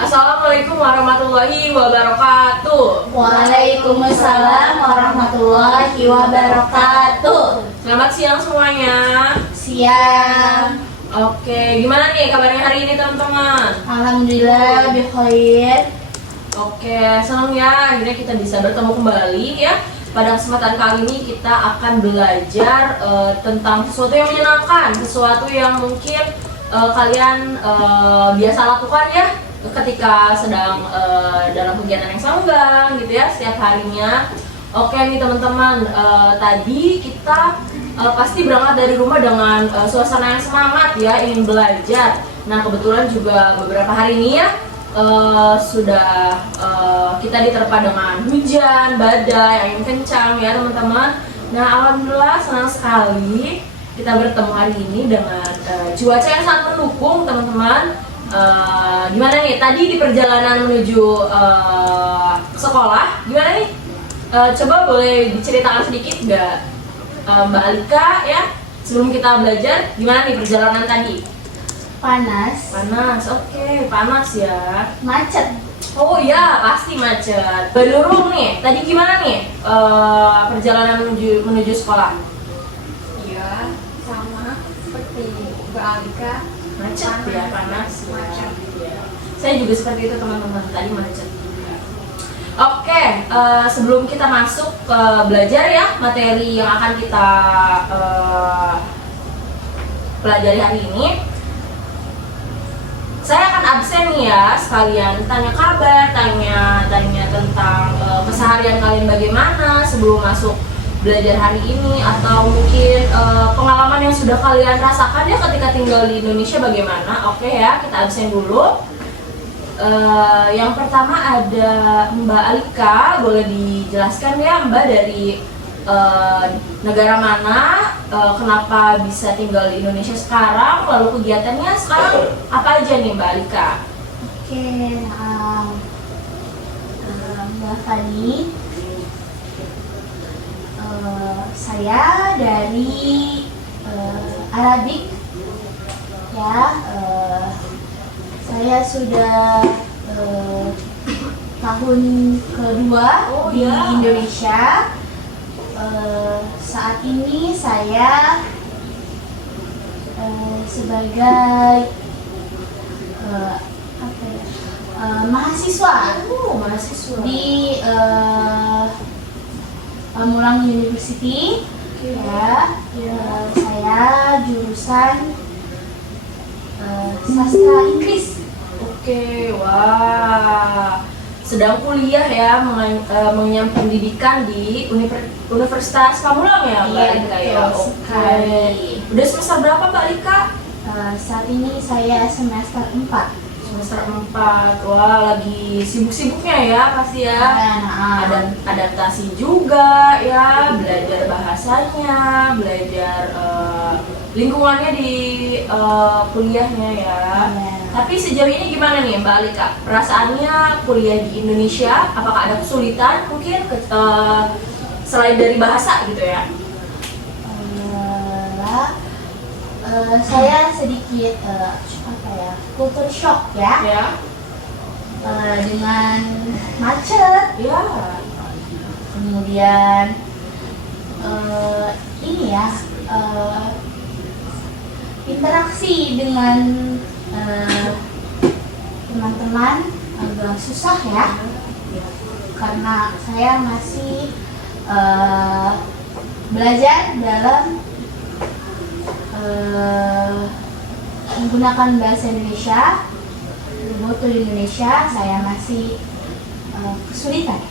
Assalamualaikum warahmatullahi wabarakatuh. Waalaikumsalam warahmatullahi wabarakatuh. Selamat siang semuanya. Siang. Oke, gimana nih kabarnya hari ini teman-teman? Alhamdulillah bikhair. Oke, senang ya akhirnya kita bisa bertemu kembali ya. Pada kesempatan kali ini kita akan belajar tentang sesuatu yang menyenangkan, sesuatu yang mungkin kalian biasa lakukan ya ketika sedang dalam kegiatan yang senggang gitu ya setiap harinya. Oke nih teman-teman, tadi kita pasti berangkat dari rumah dengan suasana yang semangat ya, ingin belajar. Nah kebetulan juga beberapa hari ini ya sudah kita diterpa dengan hujan, badai, angin kencang ya teman-teman. Nah alhamdulillah senang sekali kita bertemu hari ini dengan cuaca yang sangat mendukung teman-teman. Gimana nih tadi di perjalanan menuju sekolah, gimana nih? Coba boleh diceritakan sedikit nggak Mbak Alika ya, sebelum kita belajar, gimana nih perjalanan tadi? Panas. Panas, oke, panas ya. Macet. Oh iya, pasti macet. Bandung nih, tadi gimana nih perjalanan menuju sekolah? Iya, sama seperti Mbak Alika. Macet ya, panas. Macet. Ya. Saya juga seperti itu teman-teman, tadi macet. Oke, sebelum kita masuk ke belajar ya materi yang akan kita pelajari hari ini, saya akan absen nih ya, sekalian tanya kabar, tanya tentang keseharian kalian bagaimana sebelum masuk belajar hari ini, atau mungkin pengalaman yang sudah kalian rasakan ya ketika tinggal di Indonesia bagaimana. Oke ya, kita absen dulu. Yang pertama ada Mbak Alika, boleh dijelaskan ya Mbak dari negara mana, kenapa bisa tinggal di Indonesia sekarang, lalu kegiatannya sekarang apa aja nih Mbak Alika? Oke, Mbak Fani. Saya dari Arabik ya. Saya sudah tahun kedua di Indonesia. Saat ini saya sebagai mahasiswa di Pamulang University. Ya, saya jurusan sastra Inggris. Oke, wah, sedang kuliah ya, mengenyam pendidikan di Universitas Pamulang ya Mbak Iya, Alika ya. betul sekali. Udah semester berapa Mbak Alika? Saat ini saya semester 4. Semester 4, wah lagi sibuk-sibuknya ya pasti ya. Ada adaptasi juga ya, belajar bahasanya, belajar lingkungannya di kuliahnya ya. Tapi sejauh ini gimana nih Mbak Alika? Perasaannya kuliah di Indonesia, apakah ada kesulitan mungkin selain dari bahasa gitu ya? Saya sedikit culture shock ya. Ya. Dengan macet. Ya. Kemudian ini ya, interaksi dengan teman-teman agak susah ya, karena saya masih belajar dalam menggunakan bahasa Indonesia, Botul Indonesia. Saya masih kesulitan.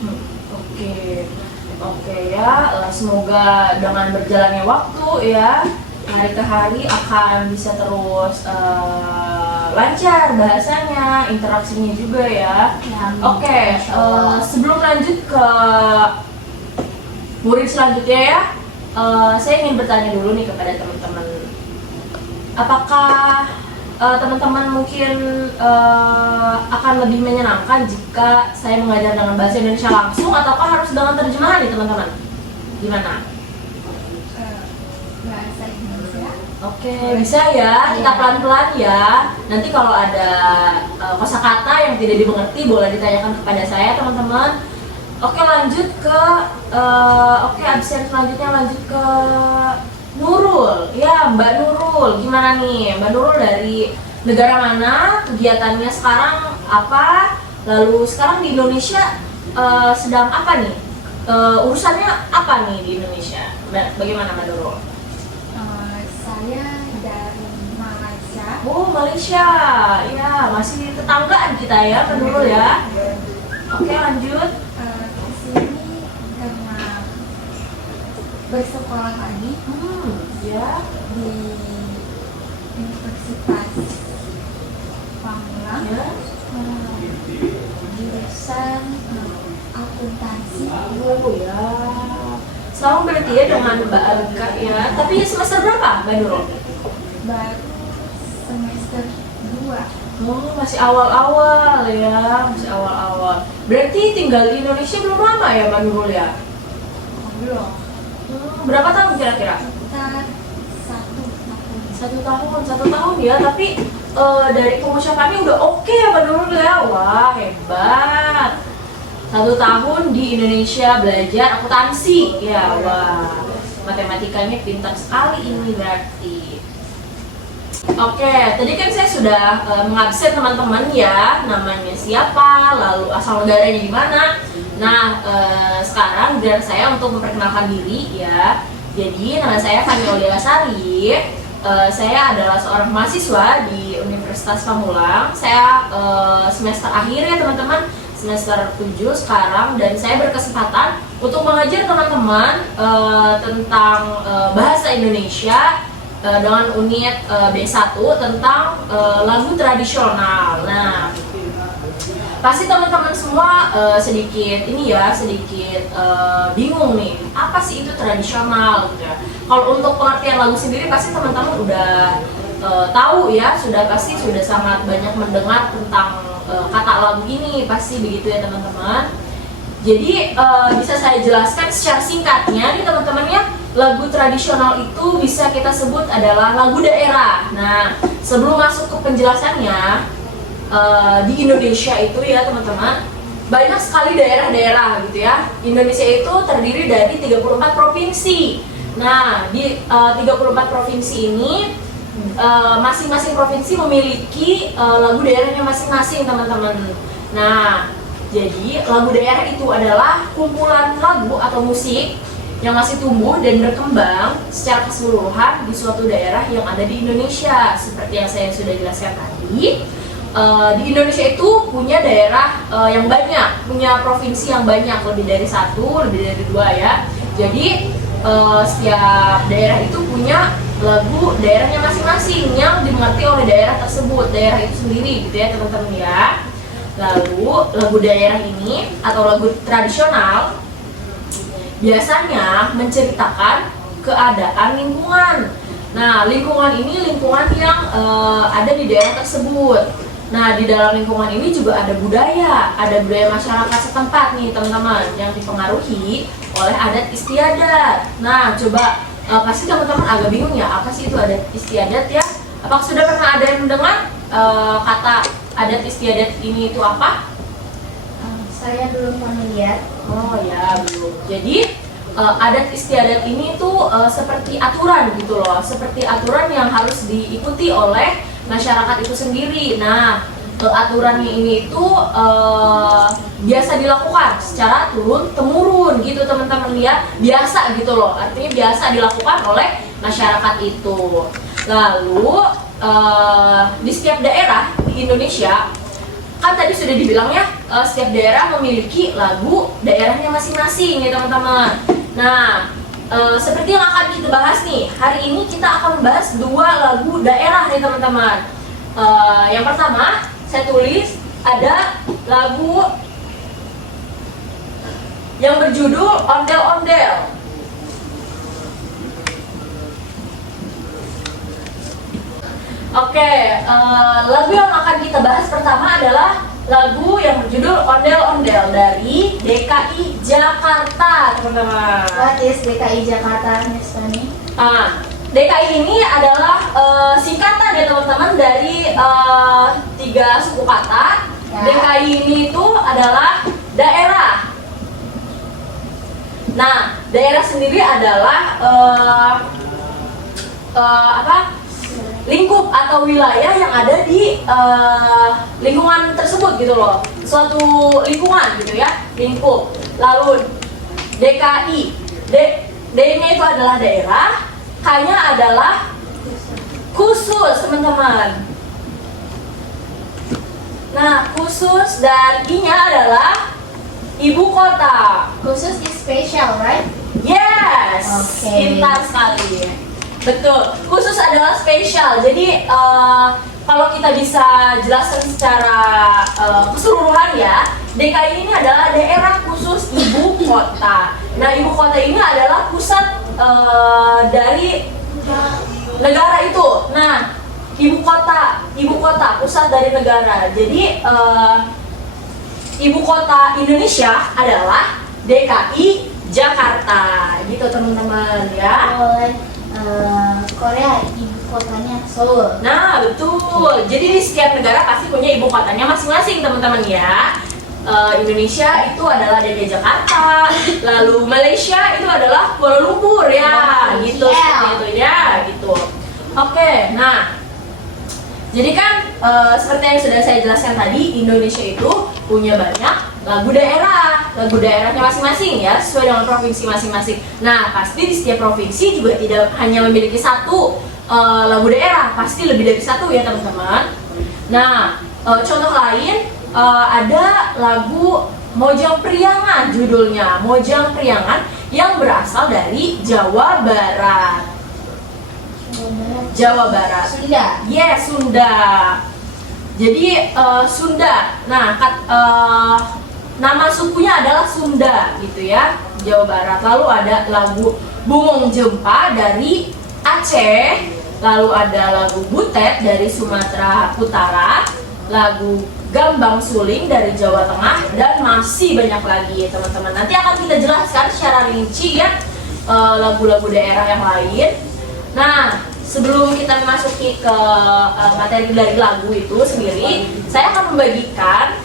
Oke ya, semoga dengan berjalannya waktu ya, hari ke hari akan bisa terus lancar bahasanya, interaksinya juga ya. Oke, sebelum lanjut ke murid selanjutnya ya, saya ingin bertanya dulu nih kepada teman-teman, apakah teman-teman mungkin akan lebih menyenangkan jika saya mengajar dengan bahasa Indonesia langsung, ataukah harus dengan terjemahan nih teman-teman? Gimana? Bahasa Indonesia. Oke, bisa ya. Kita pelan-pelan ya. Nanti kalau ada kosakata yang tidak dimengerti boleh ditanyakan kepada saya, teman-teman. Oke, lanjut ke absen selanjutnya lanjut ke Nurul. Ya, Mbak Nurul. Gimana nih? Mbak Nurul dari negara mana? Kegiatannya sekarang apa? Lalu sekarang di Indonesia sedang apa nih? Urusannya apa nih di Indonesia? Bagaimana Mbak Nurul? Saya dari Malaysia. Oh, Malaysia. Ya, masih tetanggaan kita ya, Mbak Nurul ya. Oke, lanjut. Ke sini karena bersekolah lagi Ya. di Universitas Pamulang. Ya. Jurusan akuntansi. Oh ya. Selalu berarti ya dengan Mbak Alika ya. Tapi semester berapa, Mbak Nurul? Baru semester 2. Oh, masih awal-awal ya, masih awal-awal. Berarti tinggal di Indonesia belum lama ya, Mbak Nurul ya? Belum. Berapa tahun kira-kira? Sekitar 1 tahun. 1 tahun ya. Tapi dari pengucapannya udah oke ya, Mbak Nurul ya. Wah, hebat. 1 tahun di Indonesia belajar akuntansi ya. Wah, matematikanya pintar sekali ini berarti. Oke, tadi kan saya sudah mengabsen teman-teman ya, namanya siapa, lalu asal negaranya di mana. Nah, sekarang giliran saya untuk memperkenalkan diri ya. Jadi nama saya Fani Aulia Sari. Saya adalah seorang mahasiswa di Universitas Pamulang. Saya semester akhir ya teman-teman, semester 7 sekarang, dan saya berkesempatan untuk mengajar teman-teman tentang bahasa Indonesia dengan unit B1 tentang lagu tradisional. Nah, pasti teman-teman semua sedikit bingung nih, apa sih itu tradisional gitu ya. Kalau untuk pengertian lagu sendiri pasti teman-teman udah tahu ya, pasti sudah sangat banyak mendengar tentang kata lagu ini, pasti begitu ya teman-teman. Jadi bisa saya jelaskan secara singkatnya nih teman-teman ya. Lagu tradisional itu bisa kita sebut adalah lagu daerah. Nah, sebelum masuk ke penjelasannya, di Indonesia itu ya teman-teman, banyak sekali daerah-daerah gitu ya. Indonesia itu terdiri dari 34 provinsi. Nah, di 34 provinsi ini masing-masing provinsi memiliki lagu daerahnya masing-masing teman-teman. Nah, jadi lagu daerah itu adalah kumpulan lagu atau musik yang masih tumbuh dan berkembang secara keseluruhan di suatu daerah yang ada di Indonesia. Seperti yang saya sudah jelaskan tadi, di Indonesia itu punya daerah yang banyak, punya provinsi yang banyak, lebih dari 1, lebih dari 2 ya. Jadi setiap daerah itu punya lagu daerahnya masing-masing yang dimengerti oleh daerah tersebut, daerah itu sendiri gitu ya teman-teman ya. Lalu lagu daerah ini atau lagu tradisional biasanya menceritakan keadaan lingkungan. Nah, lingkungan ini lingkungan yang ada di daerah tersebut. Nah, di dalam lingkungan ini juga ada budaya masyarakat setempat nih teman-teman, yang dipengaruhi oleh adat istiadat. Nah, coba pasti teman-teman agak bingung ya, apa sih itu adat istiadat ya? Apakah sudah pernah ada yang mendengar kata adat istiadat ini itu apa? Saya belum familiar. Oh ya, belum. Jadi adat istiadat ini tuh seperti aturan gitu loh, seperti aturan yang harus diikuti oleh masyarakat itu sendiri. Nah, aturannya ini itu biasa dilakukan secara turun temurun gitu teman-teman ya, biasa gitu loh, artinya biasa dilakukan oleh masyarakat itu. Lalu di setiap daerah di Indonesia, kan tadi sudah dibilang ya, setiap daerah memiliki lagu daerahnya masing-masing ya teman-teman. Nah, seperti yang akan kita bahas nih, hari ini kita akan membahas 2 lagu daerah nih teman-teman. Yang pertama, saya tulis ada lagu yang berjudul Ondel-Ondel. Oke, lagu yang akan kita bahas pertama adalah lagu yang berjudul Ondel-Ondel dari DKI Jakarta, teman-teman. What is DKI Jakarta, Miss Tony? DKI ini adalah singkatan ya teman-teman dari 3 suku kata. Ya. DKI ini itu adalah daerah. Nah, daerah sendiri adalah lingkup atau wilayah yang ada di lingkungan tersebut gitu loh, suatu lingkungan gitu ya, lingkup. Lalu DKI, D-nya itu adalah daerah, K-nya adalah khusus teman-teman. Nah, khusus dan I-nya adalah ibu kota. Khusus is special, right? Yes, Oke. pintar sekali. Betul, khusus adalah spesial. Jadi kalau kita bisa jelaskan secara keseluruhan ya, DKI ini adalah daerah khusus ibu kota. Nah, ibu kota ini adalah pusat dari negara itu. Nah, ibu kota pusat dari negara. Jadi ibu kota Indonesia adalah DKI Jakarta, gitu teman-teman ya. Oleh Korea, ibu kotanya Seoul. Nah, betul. Jadi di setiap negara pasti punya ibu kotanya masing-masing, teman-teman ya. Indonesia itu adalah DKI Jakarta, lalu Malaysia itu adalah Kuala Lumpur ya, gitu seperti itu ya, gitu. Oke, nah, jadi kan seperti yang sudah saya jelaskan tadi, Indonesia itu punya banyak lagu daerahnya masing-masing ya, sesuai dengan provinsi masing-masing. Nah, pasti di setiap provinsi juga tidak hanya memiliki satu lagu daerah, pasti lebih dari satu ya teman-teman. Nah, contoh lain ada lagu Mojang Priangan, judulnya Mojang Priangan, yang berasal dari Jawa Barat. Jawa Barat. Sunda. Yes, Sunda. Jadi Sunda. Nah, nama sukunya adalah Sunda gitu ya, Jawa Barat. Lalu ada lagu Bungong Jempa dari Aceh. Lalu ada lagu Butet dari Sumatera Utara. Lagu Gambang Suling dari Jawa Tengah, dan masih banyak lagi ya teman-teman. Nanti akan kita jelaskan secara rinci ya lagu-lagu daerah yang lain. Nah, sebelum kita memasuki ke materi dari lagu itu sendiri, saya akan membagikan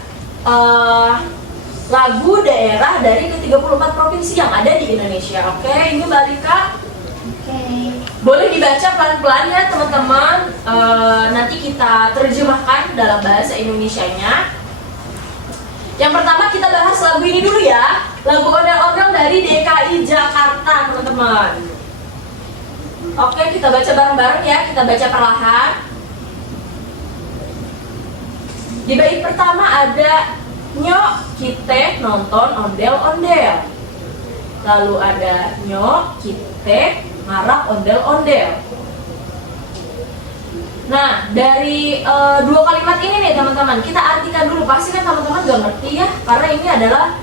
lagu daerah dari ke-34 provinsi yang ada di Indonesia. Oke, ini Mbak Rika. Oke. Boleh dibaca pelan-pelan ya teman-teman. Nanti kita terjemahkan dalam bahasa Indonesianya. Yang pertama kita bahas lagu ini dulu ya. Lagu Ondel-Ondel dari DKI Jakarta teman-teman. Oke, kita baca bareng-bareng ya. Kita baca perlahan. Di bait pertama ada nyok kita nonton ondel-ondel. Lalu ada nyok kita ngarap ondel-ondel. Nah, dari dua kalimat ini nih teman-teman, kita artikan dulu. Pasti kan teman-teman gak ngerti ya, karena ini adalah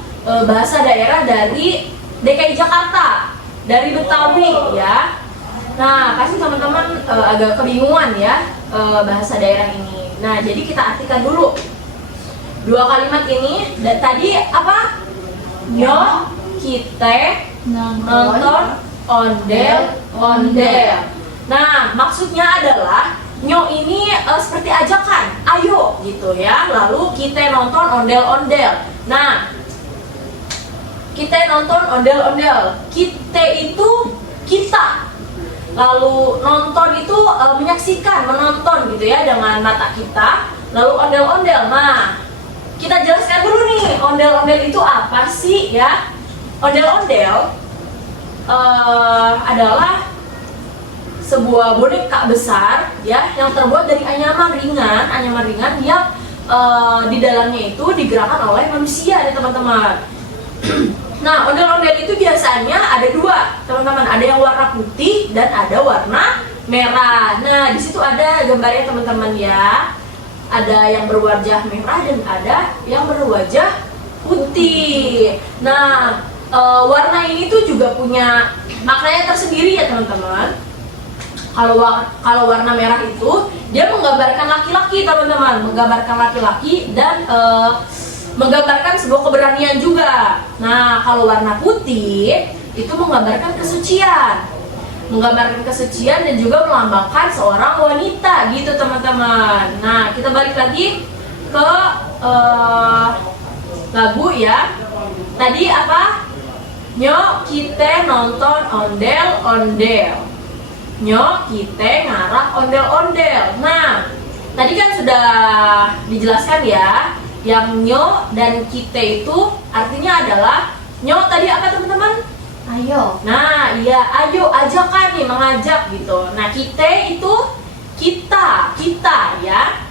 bahasa daerah dari DKI Jakarta, dari Betawi ya. Nah, pasti teman-teman agak kebingungan ya bahasa daerah ini. Nah, jadi kita artikan dulu dua kalimat ini. Dan tadi apa? Nyok kita nonton ondel-ondel. Nah, maksudnya adalah nyok ini seperti ajakan, ayo gitu ya. Lalu kita nonton ondel-ondel. Nah, kita nonton ondel-ondel. Kita itu kita. Lalu nonton itu menyaksikan, menonton gitu ya dengan mata kita. Lalu ondel-ondel. Nah, kita jelaskan dulu nih, ondel-ondel itu apa sih ya? Ondel-ondel adalah sebuah boneka besar ya, yang terbuat dari anyaman ringan yang di dalamnya itu digerakkan oleh manusia ya teman-teman. Nah, ondel-ondel itu biasanya ada dua teman-teman, ada yang warna putih dan ada warna merah. Nah, di situ ada gambarnya teman-teman ya, ada yang berwajah merah dan ada yang berwajah putih. Nah, warna ini tuh juga punya maknanya tersendiri ya teman-teman. Kalau warna merah itu dia menggambarkan laki-laki teman-teman, menggambarkan laki-laki dan menggambarkan sebuah keberanian juga. Nah, kalau warna putih itu menggambarkan kesucian. menggambarkan kesucian dan juga melambangkan seorang wanita gitu teman-teman. Nah, kita balik lagi ke lagu ya. Tadi apa? Nyo kita nonton ondel-ondel. Nyo kita ngarah ondel-ondel. Nah, tadi kan sudah dijelaskan ya, yang nyo dan kita itu artinya adalah nyo tadi apa teman-teman? Ayo. Nah, iya, ayo ajakan nih, mengajak gitu. Nah, kita itu kita ya.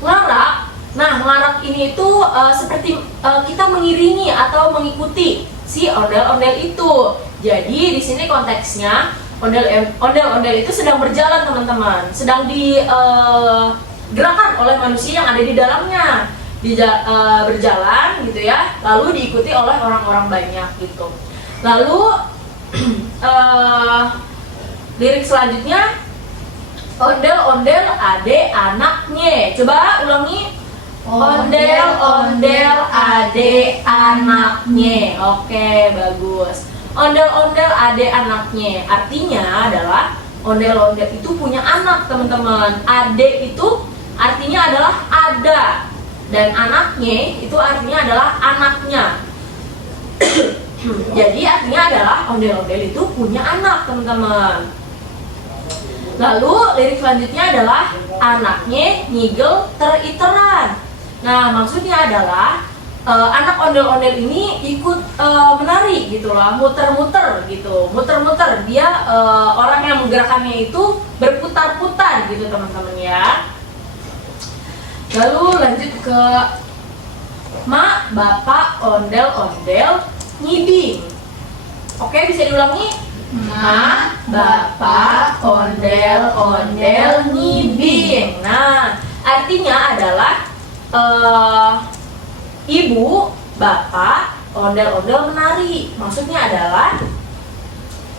Ngarak. Nah, ngarak ini itu seperti kita mengiringi atau mengikuti si ondel-ondel itu. Jadi di sini konteksnya ondel-ondel itu sedang berjalan teman-teman, sedang digerakkan oleh manusia yang ada di dalamnya, berjalan gitu ya, lalu diikuti oleh orang-orang banyak gitu. Lalu lirik selanjutnya, ondel-ondel ade anaknya. Coba ulangi. Ondel-ondel ade anaknya. Oke, bagus. Ondel-ondel ade anaknya. Artinya adalah ondel-ondel itu punya anak, teman-teman. Ade itu artinya adalah ada, dan anaknya itu artinya adalah anaknya. Jadi artinya adalah ondel-ondel itu punya anak, teman-teman. Lalu lirik selanjutnya adalah anaknya nyigel teriteran. Nah, maksudnya adalah anak ondel-ondel ini ikut menari gitu lah, muter-muter gitu, muter-muter. Dia orang yang menggerakkannya itu berputar-putar gitu teman-teman ya. Lalu lanjut ke mak bapak ondel-ondel nyibing. Oke, bisa diulangi? Mak bapak ondel-ondel nyibing. Nah, artinya adalah ibu bapak ondel-ondel menari. Maksudnya adalah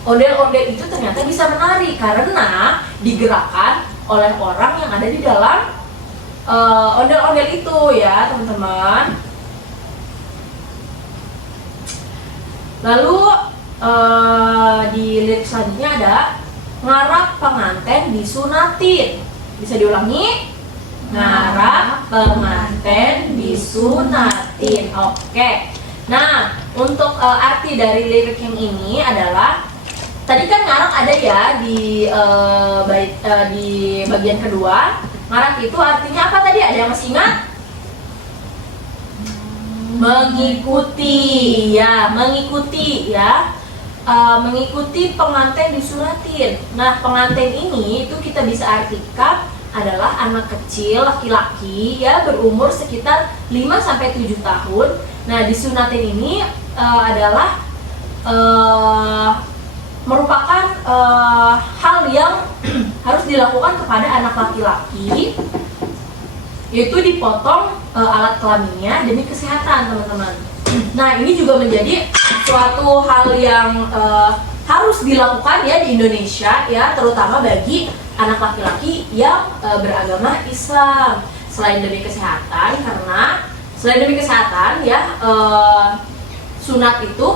ondel-ondel itu ternyata bisa menari karena digerakkan oleh orang yang ada di dalam ondel-ondel itu ya teman-teman. Lalu di lirik selanjutnya ada ngarap pengantin disunatin. Bisa diulangi? Ngarap pengantin disunatin. Oke. Nah, untuk arti dari lirik yang ini adalah tadi kan ngarak ada ya di di bagian kedua. Ngarak itu artinya apa tadi? Ada yang masih ingat? Mengikuti ya, mengikuti ya. Mengikuti pengantin disuratin. Nah, pengantin ini itu kita bisa artikan adalah anak kecil laki-laki ya, berumur sekitar 5-7 tahun. Nah, disunatin ini adalah merupakan hal yang harus dilakukan kepada anak laki-laki, yaitu dipotong alat kelaminnya demi kesehatan teman-teman. Nah, ini juga menjadi suatu hal yang harus dilakukan ya di Indonesia ya, terutama bagi anak laki-laki yang beragama Islam. Selain demi kesehatan, karena selain demi kesehatan ya, sunat itu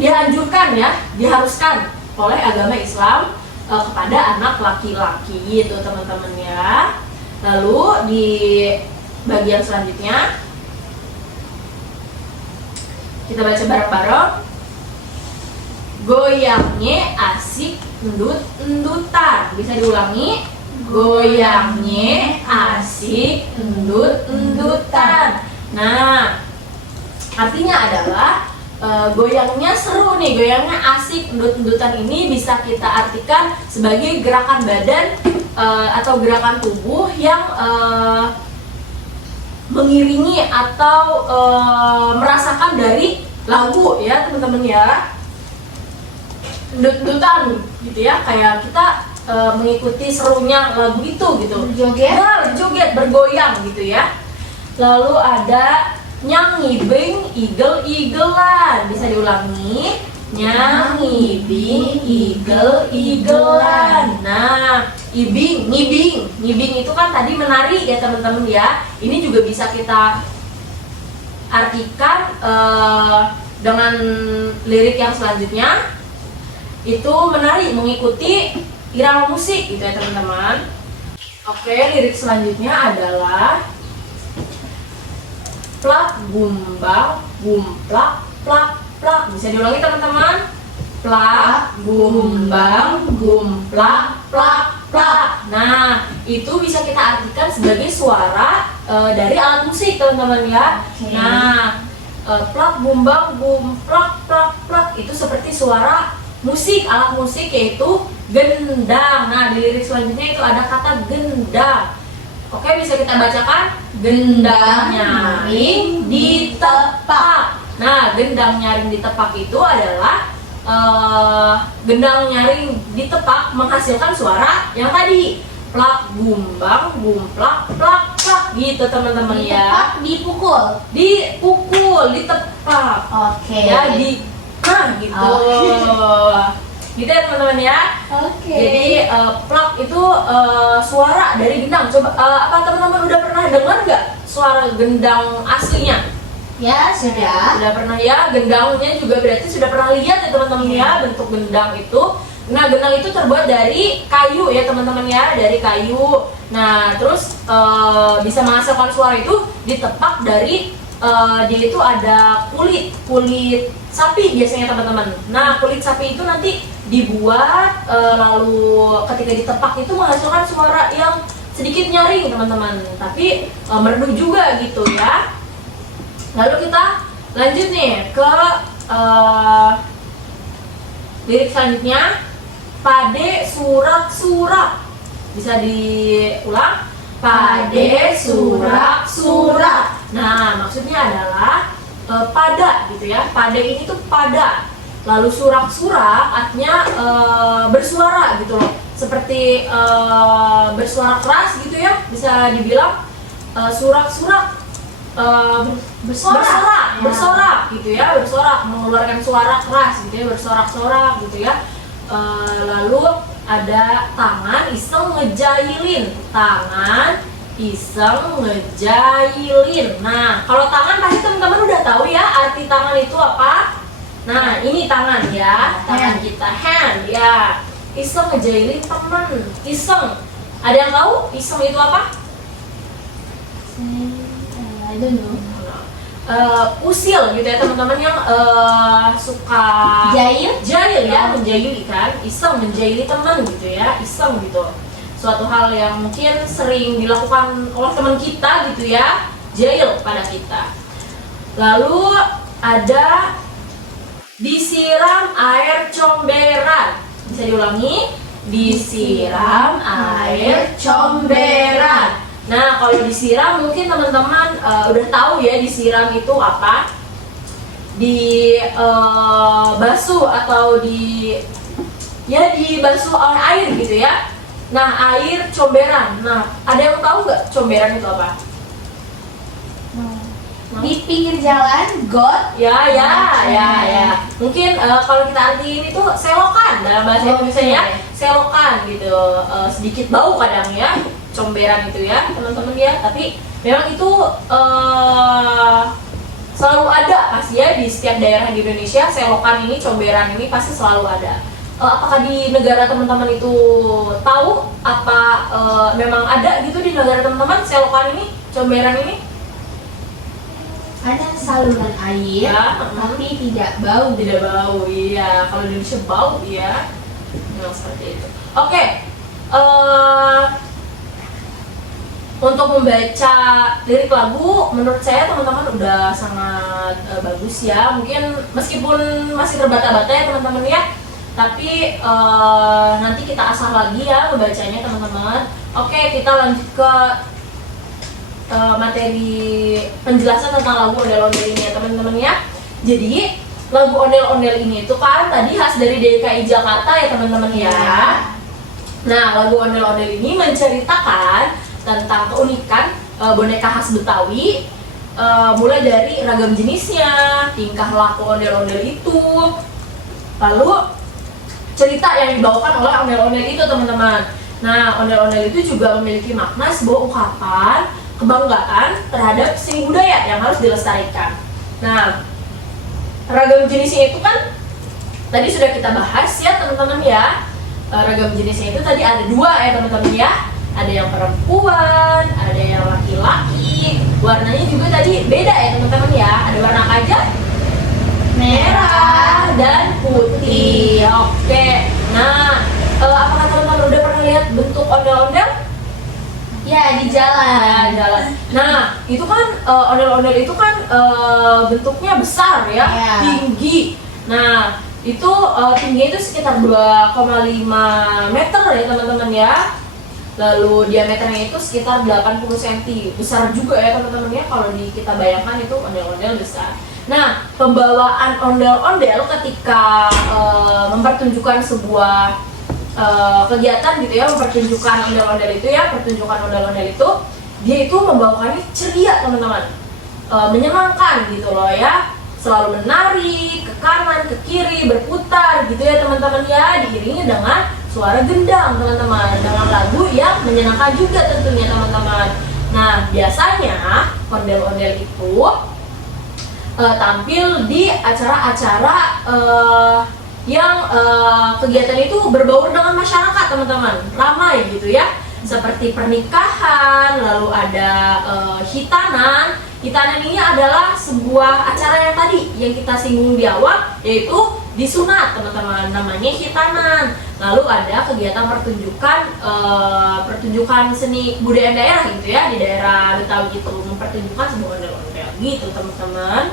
dianjurkan ya, diharuskan oleh agama Islam kepada anak laki-laki gitu teman-teman ya. Lalu di bagian selanjutnya kita baca bareng-bareng. Goyangnya asik endut-endutan. Bisa diulangi? Goyangnya asik endut-endutan. Nah, artinya adalah goyangnya seru nih, goyangnya asik endut-endutan. Ini bisa kita artikan sebagai gerakan badan atau gerakan tubuh yang mengiringi atau merasakan dari lagu ya teman-teman ya. Endut-endutan gitu ya, kayak kita mengikuti serunya lagu itu gitu. Berjoget? Nah, berjoget, bergoyang gitu ya. Lalu ada nyang ngibing igel-igelan. Bisa diulangi? Nyang ngibing igel-igelan. Nah, ngibing itu kan tadi menari ya teman-teman ya. Ini juga bisa kita artikan dengan lirik yang selanjutnya itu menari mengikuti irama musik gitu ya teman-teman. Oke, lirik selanjutnya adalah plak gumbang gumplak plak plak. Bisa diulangi teman-teman. Plak gumbang gumplak plak plak. Nah, itu bisa kita artikan sebagai suara dari alat musik teman-teman ya. Oke. Nah, plak gumbang gumplak plak plak itu seperti suara musik, alat musik yaitu gendang. Nah, di lirik selanjutnya itu ada kata gendang. Oke, bisa kita bacakan gendang nyaring ditepak. Nah, gendang nyaring ditepak itu adalah gendang nyaring ditepak menghasilkan suara yang tadi plak gumbang gumplak plak plak gitu teman-teman ya. Dipukul. Dipukul, ditepak. Oke. Ya, gitu. Gitu ya teman-teman ya. Oke. Jadi plak itu suara dari gendang. Coba apa teman-teman udah pernah dengar nggak suara gendang aslinya? Ya, sudah. Sudah pernah ya. Gendangnya juga berarti sudah pernah lihat ya teman-teman ya bentuk gendang itu. Nah, gendang itu terbuat dari kayu ya teman-teman ya, dari kayu. Nah, terus bisa menghasilkan suara itu ditepak dari dia itu ada kulit sapi biasanya teman-teman. Nah, kulit sapi itu nanti dibuat lalu ketika ditepak itu menghasilkan suara yang sedikit nyaring teman-teman, tapi merdu juga gitu ya. Lalu kita lanjut nih ke lirik selanjutnya. Pade surak-surak. Bisa diulang. Pade surak-surak. Nah, maksudnya adalah pada gitu ya. Pade ini tuh pada. Lalu surak-surak artinya bersuara gitu loh. Seperti bersuara keras gitu ya. Bisa dibilang surak-surak bersorak gitu ya, bersorak mengeluarkan suara keras gitu ya, bersorak-sorak gitu ya. Lalu ada tangan iseng ngejailin. Tangan iseng ngejailin. Nah, kalau tangan pasti teman-teman udah tahu ya arti tangan itu apa. Nah, ini tangan ya, tangan kita, hand ya. Iseng ngejailin teman. Iseng. Ada yang tahu iseng itu apa? I don't know. Usil gitu ya teman-teman yang suka Jail ya, menjaili kan, iseng menjaili teman gitu ya, iseng gitu. Suatu hal yang mungkin sering dilakukan oleh teman kita gitu ya, jail pada kita. Lalu ada disiram air comberan. Bisa diulangi? Disiram air comberan. Nah, kalau disiram mungkin teman-teman udah tahu ya disiram itu apa. Dibasuh atau dibasuh oleh air gitu ya. Nah, air comberan. Nah, ada yang tahu nggak comberan itu apa? Di pinggir jalan, got. Ya. Mungkin kalau kita artiin itu selokan dalam bahasa Indonesia ya, selokan gitu. Sedikit bau kadang ya. Comberan itu ya teman-teman ya, tapi memang itu selalu ada pasti ya di setiap daerah di Indonesia. Selokan ini, comberan ini pasti selalu ada. Apakah di negara teman-teman itu tahu apa memang ada gitu di negara teman-teman selokan ini, comberan ini? Ada saluran air, Ya, tapi tidak bau. Tidak bau, iya. Kalau di Indonesia bau ya, memang seperti itu. Oke. Untuk membaca lirik lagu, menurut saya teman-teman udah sangat bagus ya. Mungkin meskipun masih terbata-bata ya teman-teman ya, tapi nanti kita asah lagi ya membacanya teman-teman. Oke, kita lanjut ke materi penjelasan tentang lagu ondel-ondel ini ya teman-teman ya. Jadi lagu ondel-ondel ini itu kan tadi khas dari DKI Jakarta ya teman-teman ya. Nah, lagu ondel-ondel ini menceritakan tentang keunikan boneka khas Betawi, mulai dari ragam jenisnya, tingkah laku ondel-ondel itu, lalu cerita yang dibawakan oleh ondel-ondel itu teman-teman. Nah, ondel-ondel itu juga memiliki makna sebuah ungkapan kebanggaan terhadap seni budaya yang harus dilestarikan. Nah, ragam jenisnya itu kan tadi sudah kita bahas ya teman-teman ya. Ragam jenisnya itu tadi ada 2 ya teman-teman ya. Ada yang perempuan, ada yang laki-laki. Warnanya juga tadi beda ya teman-teman ya. Ada warna apa aja? Merah dan putih. Oke. Nah, apakah teman-teman udah pernah lihat bentuk ondel-ondel? Ya, di jalan. Jalan. Nah, itu kan ondel-ondel itu kan bentuknya besar ya, Ya. tinggi. Nah, itu tingginya itu sekitar 2,5 meter ya teman-teman ya. Lalu diameternya itu sekitar 80 cm. Besar juga ya teman-teman ya, kalau kita bayangkan itu ondel-ondel besar. Nah, pembawaan ondel-ondel ketika mempertunjukkan sebuah kegiatan gitu ya, mempertunjukkan ondel-ondel itu ya, pertunjukan ondel-ondel itu, dia itu membawakannya ceria teman-teman, menyenangkan gitu loh ya, selalu menari ke kanan ke kiri, berputar gitu ya teman-teman ya, diiringi dengan suara gendang teman-teman, dengan lagu yang menyenangkan juga tentunya teman-teman. Nah, biasanya ondel-ondel itu tampil di acara-acara yang kegiatan itu berbaur dengan masyarakat teman-teman, ramai gitu ya, seperti pernikahan, lalu ada hitanan. Hitanan ini adalah sebuah acara yang tadi yang kita singgung di awal, yaitu disunat teman-teman, namanya hitanan. Lalu ada kegiatan pertunjukan seni budaya daerah gitu ya, di daerah Betawi itu mempertunjukkan sebuah ondel-ondel gitu teman-teman.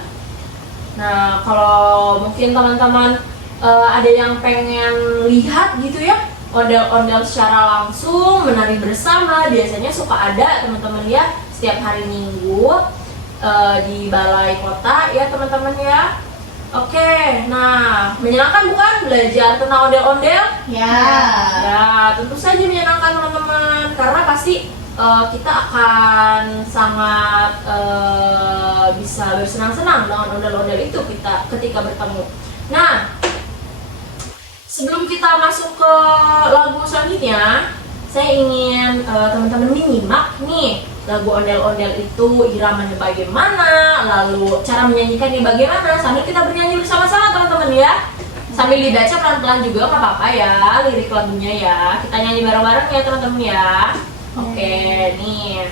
Nah, kalau mungkin teman-teman ada yang pengen lihat gitu ya ondel-ondel secara langsung, menari bersama, biasanya suka ada teman-teman ya setiap hari Minggu di balai kota ya teman-teman ya. Oke, nah menyenangkan bukan belajar tentang ondel-ondel? Ya. Ya, tentu saja menyenangkan teman-teman, karena pasti kita akan sangat bisa bersenang-senang dengan ondel-ondel itu ketika bertemu. Nah, sebelum kita masuk ke lagu selanjutnya, saya ingin teman-teman menyimak nih lagu ondel-ondel itu iramanya bagaimana, lalu cara menyanyikannya bagaimana, sambil kita bernyanyi bersama-sama teman-teman ya. Sambil dibaca pelan-pelan juga nggak apa-apa ya lirik lagunya ya. Kita nyanyi bareng-bareng ya teman-teman ya. Oke, nih.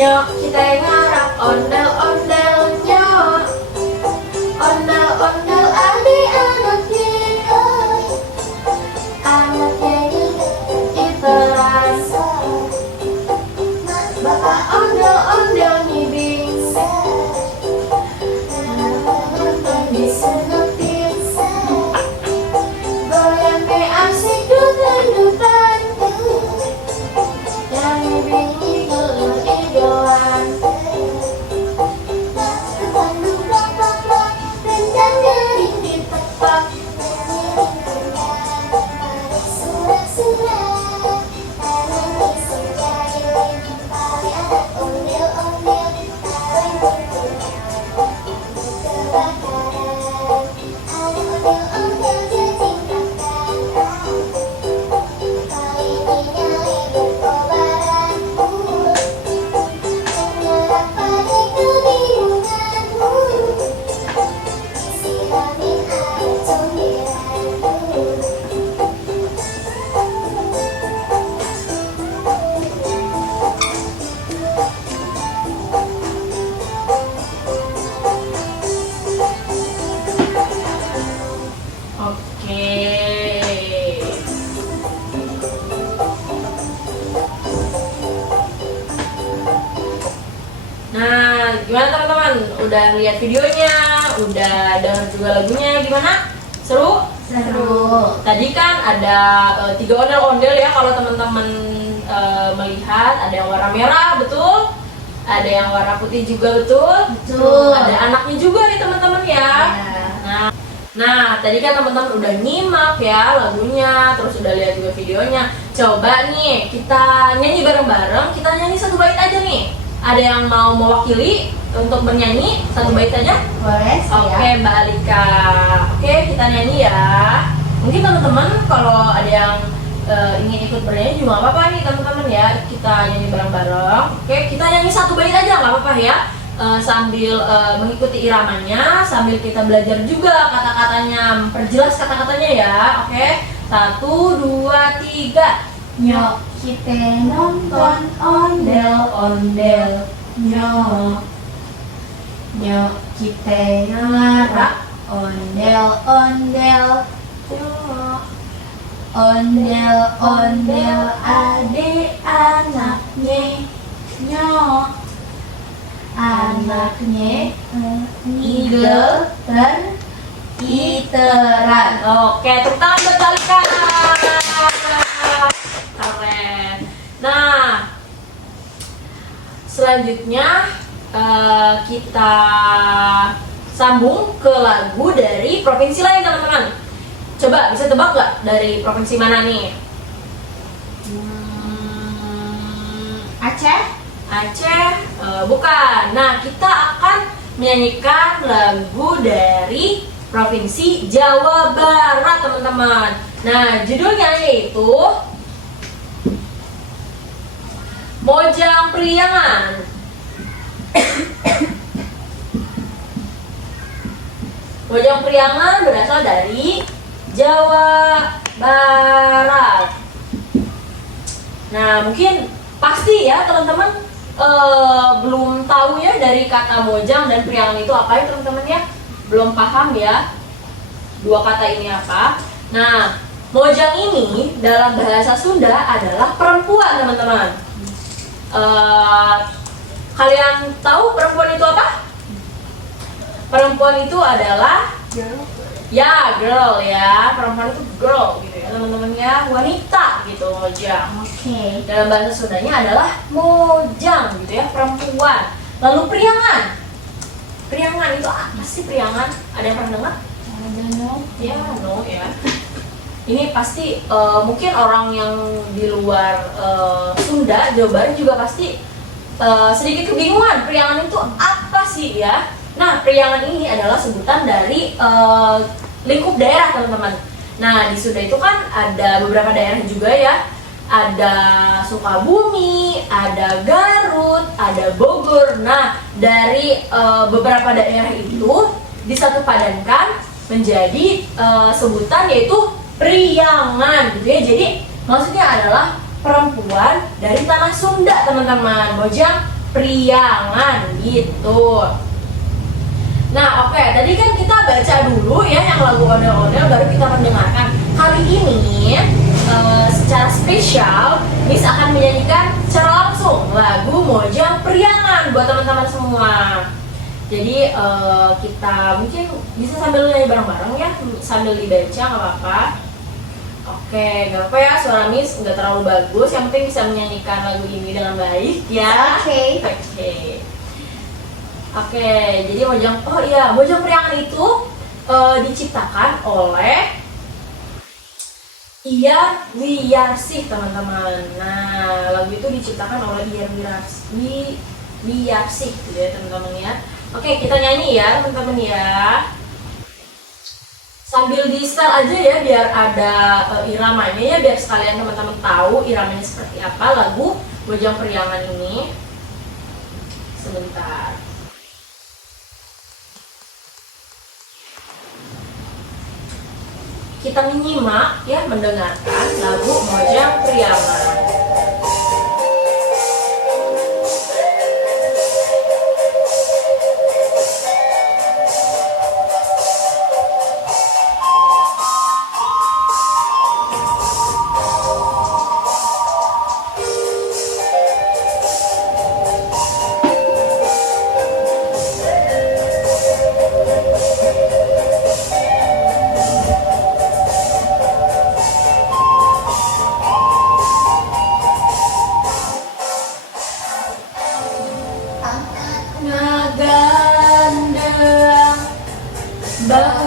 Nyok kita ngarap ondel-ondel nyok, ondel-ondel adik anak kita, anak yang itu rasa, bapak ondel-ondel nih bisa, anak bisa ngerti, goyang ke asik dutan-dutan. Nah, gimana teman-teman? Udah lihat videonya, udah denger juga lagunya, gimana? Seru? Seru. Tadi kan ada 3 ondel-ondel ya kalau teman-teman melihat, ada yang warna merah, betul? Ada yang warna putih juga, betul? Betul. Ada anaknya juga nih teman-teman ya. Ya. Nah, tadi kan teman-teman udah nyimak ya lagunya, terus udah lihat juga videonya. Coba nih kita nyanyi bareng-bareng, kita nyanyi 1 bait aja nih. Ada yang mau mewakili untuk bernyanyi 1 bait aja? Boleh siap. Oke, Mbak Alika. Oke, kita nyanyi ya. Mungkin teman-teman kalau ada yang ingin ikut bernyanyi juga nggak apa-apa nih teman-teman ya. Kita nyanyi bareng-bareng. Oke, kita nyanyi 1 bait aja nggak apa-apa ya. Sambil mengikuti iramanya, sambil kita belajar juga kata-katanya, memperjelas kata-katanya ya. Oke, 1, 2, 3. Nyok kita nonton ondel-ondel. Nyok kita ngarak ondel-ondel. Nyok. Ondel-ondel adik anaknya. Nyok anaknya iteran. Oke, tepuk tangan buat Mbak Alika. Keren. Nah, selanjutnya kita sambung ke lagu dari provinsi lain teman-teman. Coba bisa tebak nggak dari provinsi mana nih? Aceh. Aceh? Bukan. Nah, kita akan menyanyikan lagu dari provinsi Jawa Barat teman-teman. Nah, judulnya yaitu Mojang Priangan. Mojang Priangan berasal dari Jawa Barat. Nah, mungkin pasti ya teman-teman belum tahu ya dari kata Mojang dan Priangan itu apa ya teman-teman ya. Belum paham ya 2 kata ini apa. Nah, Mojang ini dalam bahasa Sunda adalah perempuan teman-teman. Kalian tahu perempuan itu apa? Perempuan itu adalah ya girl ya, perempuan itu girl gitu ya teman-teman ya, wanita gitu Mojang. Oke. Dalam bahasa Sundanya adalah Mojang gitu ya, perempuan. Lalu Priangan. Priangan itu apa sih Priangan? Ada yang pernah dengar? Ya, no ya. Ini pasti mungkin orang yang di luar Sunda, Jawa Barat juga pasti sedikit kebingungan. Priangan itu apa sih ya? Nah, Priangan ini adalah sebutan dari lingkup daerah teman-teman. Nah, di Sunda itu kan ada beberapa daerah juga ya. Ada Sukabumi, ada Garut, ada Bogor. Nah, dari beberapa daerah itu disatu padankan menjadi sebutan yaitu Priangan gitu ya. Jadi maksudnya adalah perempuan dari tanah Sunda teman-teman. Mojang Priangan gitu. Nah, oke, tadi kan kita baca dulu ya yang lagu ondel-ondel, baru kita mendengarkan. Kali ini secara spesial Miss akan menyanyikan secara langsung lagu Mojang Priangan buat teman-teman semua. Jadi kita mungkin bisa sambil nyanyi bareng-bareng ya, sambil dibaca nggak apa-apa. Oke, nggak apa ya, suara Miss nggak terlalu bagus, yang penting bisa menyanyikan lagu ini dengan baik ya. Oke. Oke, jadi Mojang Priangan itu diciptakan oleh Iyar Wiyarsih teman-teman. Nah, lagu itu diciptakan oleh Iyar Wiyarsih gitu ya teman-teman ya. Oke, kita nyanyi ya teman-teman ya. Sambil di setel aja ya biar ada iramanya ya, biar sekalian teman-teman tahu iramanya seperti apa lagu Mojang Priangan ini. Sebentar. Kita menyimak ya, mendengarkan lagu Mojang Priangan.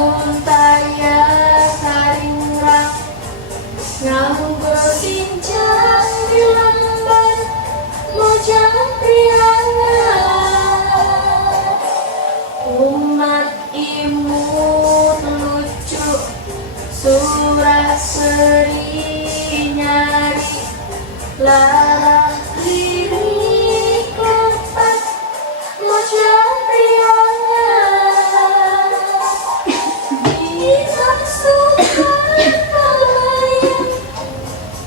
bangun taya karingrang nganggo sinjang di lamban mojang priangan umat imut lucu surah seri nyari larang lirik lepas mojang priangan dimasukkan kalayang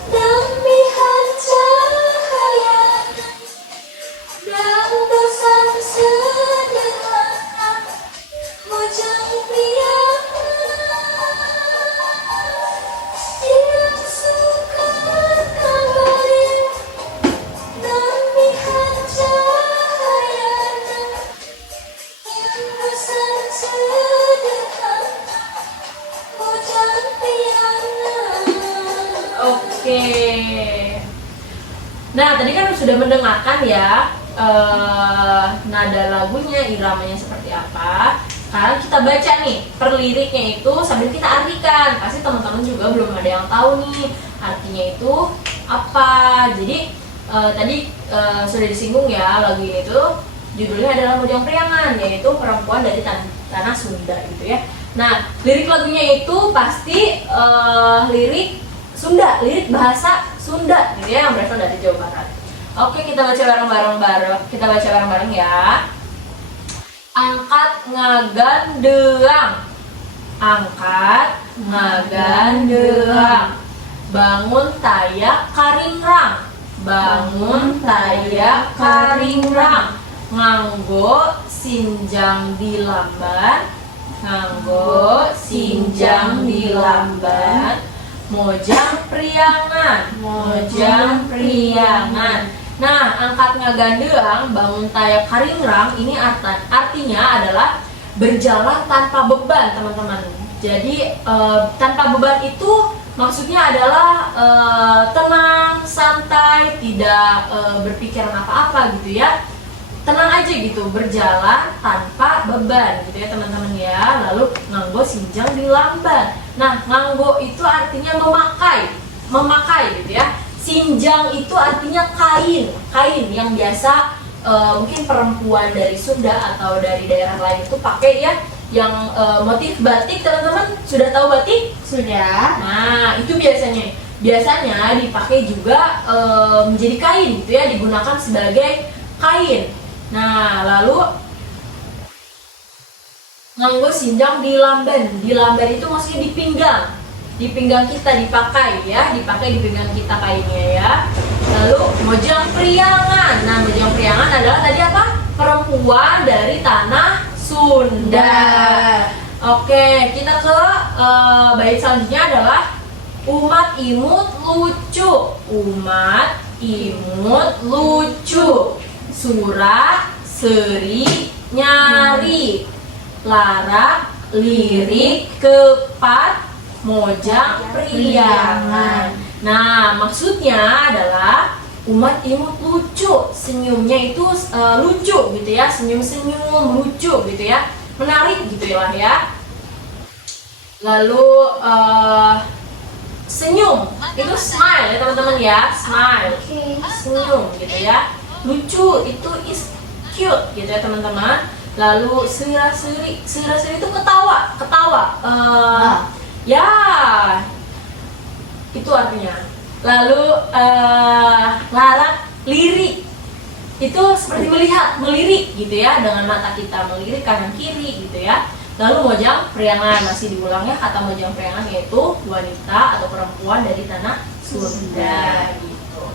dambihan cahaya dan bosan sederhana mojang priangan dimasukkan kalayang dambihan cahaya yang bosan sederhana mojang priangan. Oke. Nah, tadi kan sudah mendengarkan ya nada lagunya, iramanya seperti apa. Sekarang kita baca nih per liriknya itu sambil kita artikan. Pasti teman-teman juga belum ada yang tahu nih artinya itu apa. Jadi tadi sudah disinggung ya, lagu ini tuh judulnya adalah Mojang Priangan, yaitu perempuan dari tanah Sunda gitu ya. Nah, lirik lagunya itu pasti lirik Sunda, lirik bahasa Sunda gitu ya, yang berasal dari Jawa Barat. Oke, kita baca bareng-bareng ya. Angkat ngagandeang, angkat ngagandeang, bangun tayak karingrang, bangun tayak karingrang, nganggo sinjang di lamban, nganggo sinjang di lamban, mojang priangan, mojang priangan. Nah, angkat ngagandeang, bangun tayak karingrang ini artinya adalah berjalan tanpa beban, teman-teman. Jadi tanpa beban itu maksudnya adalah tenang, santai, tidak berpikiran apa-apa gitu ya. Tenang aja gitu, berjalan tanpa beban gitu ya teman-teman ya. Lalu nganggo sinjang di lamban. Nah, nganggo itu artinya memakai gitu ya. Sinjang itu artinya kain yang biasa mungkin perempuan dari Sunda atau dari daerah lain itu pakai ya, yang motif batik. Teman-teman sudah tahu batik? Sudah. Nah, itu biasanya dipakai juga menjadi kain gitu ya, digunakan sebagai kain. Nah, lalu nganggo sinjang di lamban. Di lamban itu maksudnya di pinggang kita dipakai ya, di pinggang kita kainnya ya. Lalu mojang priangan. Nah, mojang priangan adalah tadi apa? Perempuan dari tanah Sunda. Oke, kita ke bait selanjutnya adalah umat imut lucu. Umat imut lucu, surah seri nyari, larak lirik kepat, mojang priangan. Nah, maksudnya adalah umat imut lucu, senyumnya itu lucu gitu ya, senyum-senyum lucu gitu ya, menarik gitu ya. Lalu senyum itu smile ya teman-teman ya, smile, senyum gitu ya. Lucu itu is cute gitu ya teman-teman. Lalu sera-seri itu ketawa. Ya, itu artinya. Lalu larak lirik itu seperti melirik gitu ya, dengan mata kita melirik kanan kiri gitu ya. Lalu mojang priangan, masih diulang ya, kata mojang priangan yaitu wanita atau perempuan dari tanah Sunda gitu.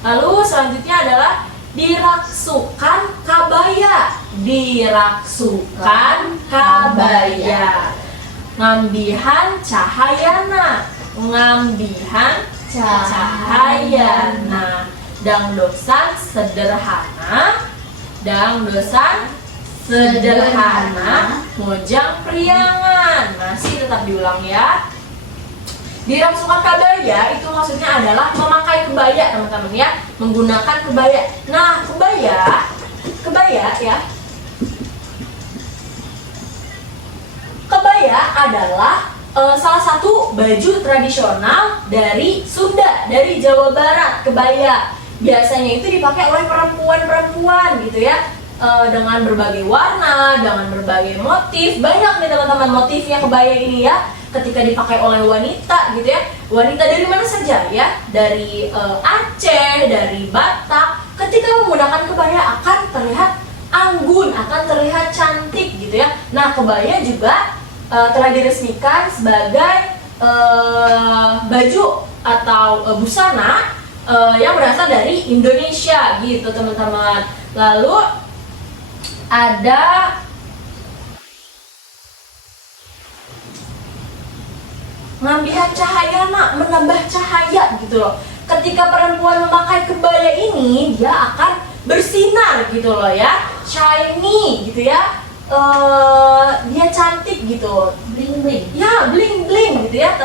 Lalu selanjutnya adalah diraksukan kabaya. Diraksukan kabaya, ngambihan cahayana, ngambihan cahayana, dangdosan sederhana, dangdosan sederhana, mojang priangan. Masih tetap diulang ya. Diraksukan kabaya itu maksudnya adalah memakai kebaya teman-teman ya, menggunakan kebaya. Nah, kebaya ya. kebaya adalah salah satu baju tradisional dari Sunda, dari Jawa Barat. Kebaya biasanya itu dipakai oleh perempuan-perempuan gitu ya, dengan berbagai warna, dengan berbagai motif. Banyak nih teman-teman motifnya kebaya ini ya, ketika dipakai oleh wanita gitu ya. Wanita dari mana saja ya, dari Aceh, dari Batak, ketika menggunakan kebaya akan terlihat anggun, akan terlihat cantik gitu ya. Nah, kebaya juga telah diresmikan sebagai baju atau busana yang berasal dari Indonesia gitu teman-teman. Lalu ada ngambihan cahaya, nak, menambah cahaya gitu loh. Ketika perempuan memakai kebaya ini, dia akan bersinar gitu loh ya, shiny gitu ya. Dia cantik gitu, Bling bling. ya bling bling gitu ya,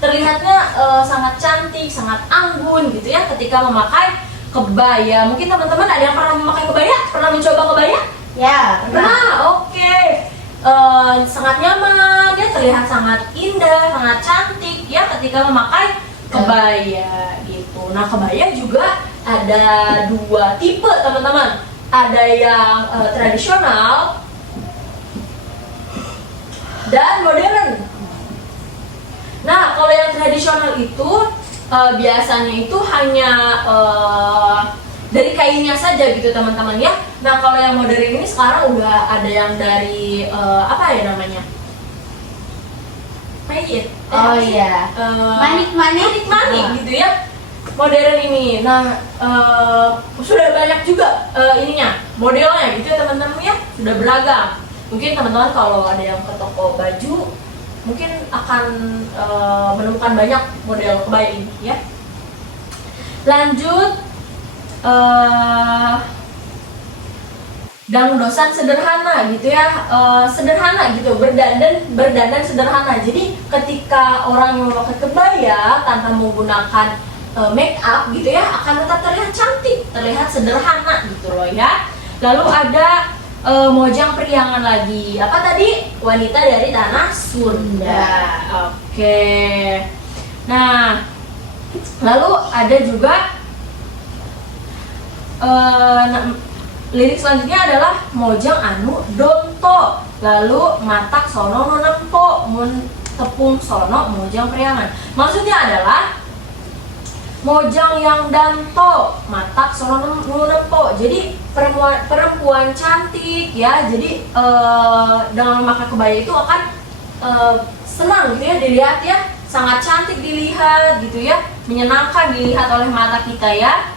terlihatnya sangat cantik, sangat anggun gitu ya ketika memakai kebaya. Mungkin teman-teman ada yang pernah memakai kebaya, pernah mencoba kebaya? Ya, pernah. Nah, oke. Sangat nyaman, dia terlihat sangat indah, sangat cantik ya ketika memakai kebaya gitu. Nah, kebaya juga ada dua tipe teman-teman. Ada yang tradisional dan modern. Nah, kalau yang tradisional itu biasanya itu hanya dari kainnya saja gitu teman-teman ya. Nah, kalau yang modern ini sekarang udah ada yang dari apa ya namanya? Payet. Oh iya. Manik-manik. Manik gitu ya. Modern ini. Nah, sudah banyak juga ininya, modelnya gitu ya teman-teman ya. Sudah beragam. Mungkin teman-teman kalau ada yang ke toko baju mungkin akan menemukan banyak model kebaya ini ya. Lanjut, dangdosan sederhana gitu ya, sederhana gitu, berdandan sederhana. Jadi ketika orang yang memakai kebaya tanpa menggunakan make up gitu ya, akan tetap terlihat cantik, terlihat sederhana gitu loh ya. Lalu ada mojang priangan lagi. Apa tadi? Wanita dari tanah Sunda. Oke. Nah, lalu ada juga lirik selanjutnya adalah mojang anu donto. Lalu matak sono nonempo mun tepung sono mojang priangan. Maksudnya adalah mojang yang danto, matak sono nonempo. Jadi perempuan cantik ya. Jadi dengan memakai kebaya itu akan senang gitu ya dilihat ya, sangat cantik dilihat gitu ya, menyenangkan dilihat oleh mata kita ya.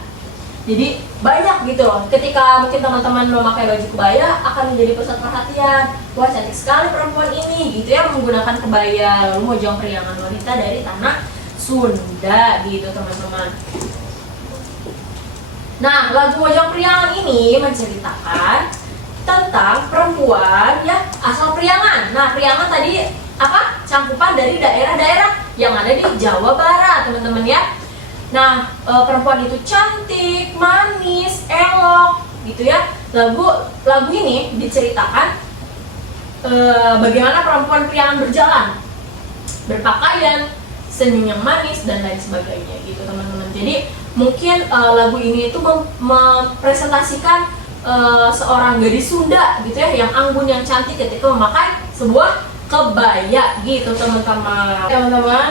Jadi banyak gitu loh, ketika mungkin teman-teman memakai baju kebaya akan menjadi pusat perhatian. Wah, cantik sekali perempuan ini gitu ya menggunakan kebaya. Lalu mojang priangan wanita dari tanah Sunda gitu teman-teman. Nah, lagu Mojang Priangan ini menceritakan tentang perempuan ya asal Priangan. Nah, Priangan tadi apa? Cangkupan dari daerah-daerah yang ada di Jawa Barat, teman-teman ya. Nah, perempuan itu cantik, manis, elok gitu ya. Lagu ini diceritakan bagaimana perempuan Priangan berjalan, berpakaian, senyum yang manis dan lain sebagainya gitu teman-teman. Jadi mungkin lagu ini itu mempresentasikan seorang gadis Sunda gitu ya, yang anggun, yang cantik ketika memakai sebuah kebaya gitu teman-teman. Teman-teman,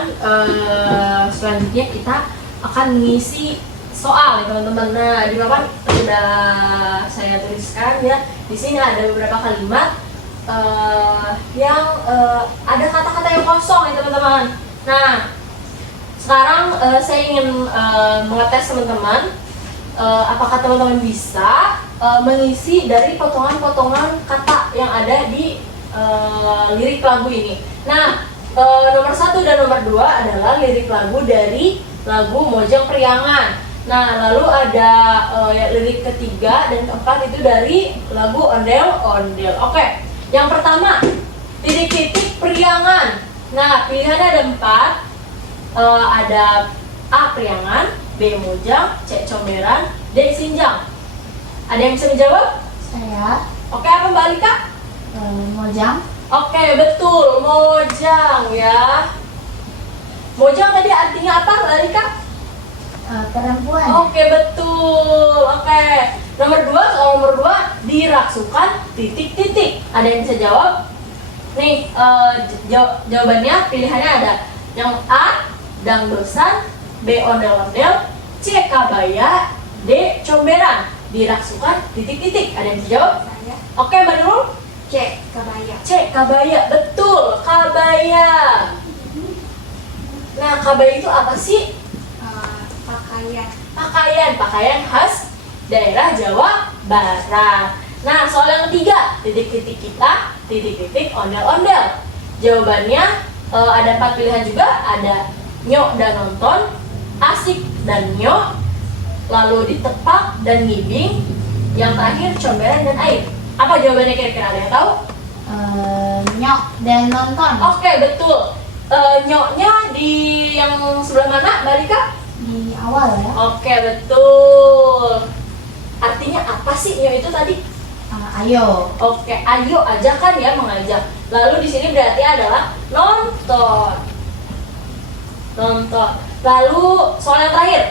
selanjutnya kita akan mengisi soal ya teman-teman. Nah, di papan sudah saya tuliskan ya. Di sini ada beberapa kalimat yang ada kata-kata yang kosong ya teman-teman. Nah, sekarang saya ingin mengetes teman-teman, apakah teman-teman bisa mengisi dari potongan-potongan kata yang ada di lirik lagu ini. Nah, nomor 1 dan nomor 2 adalah lirik lagu dari lagu Mojang Priangan. Nah, lalu ada lirik ketiga dan keempat itu dari lagu Ondel Ondel. Oke, yang pertama titik-titik Priangan. Nah, pilihannya ada 4. Ada A Priangan, B Mojang, C Comberan, D Sinjang. Ada yang bisa menjawab? Saya Oke, apa Mbak Alika? Mojang. Oke, betul, mojang ya. Mojang tadi artinya apa, Mbak Rika? Perempuan. Oke, betul. Oke. Soal nomor 2, dirasukan titik-titik. Ada yang bisa jawab? Nih, jawabannya pilihannya ada yang A, dangdusan, B, ondel-ondel, C, kabaya, D, comberan. Dirasukan titik-titik. Ada yang bisa jawab? Saya Oke, Mbak Nurul? C. Kabaya. C, kabaya. Betul, kabaya. Nah, kabaya itu apa sih? Pakaian khas daerah Jawa Barat. Nah, soal yang ketiga, titik-titik kita, titik-titik ondel-ondel. Jawabannya ada 4 pilihan juga, ada nyok dan nonton, asik dan nyok, lalu ditepak dan ngibing, yang terakhir comberan dan air. Apa jawabannya kira-kira, ada yang tahu? Nyok dan nonton. Oke, betul. Nyoknya di yang sebelah mana, Mbak Rika? Di awal ya. Oke, betul. Artinya apa sih nyok itu tadi? Ayo. Oke, ayo ajakan ya, mengajak. Lalu di sini berarti adalah nonton. Nonton. Lalu soal yang terakhir,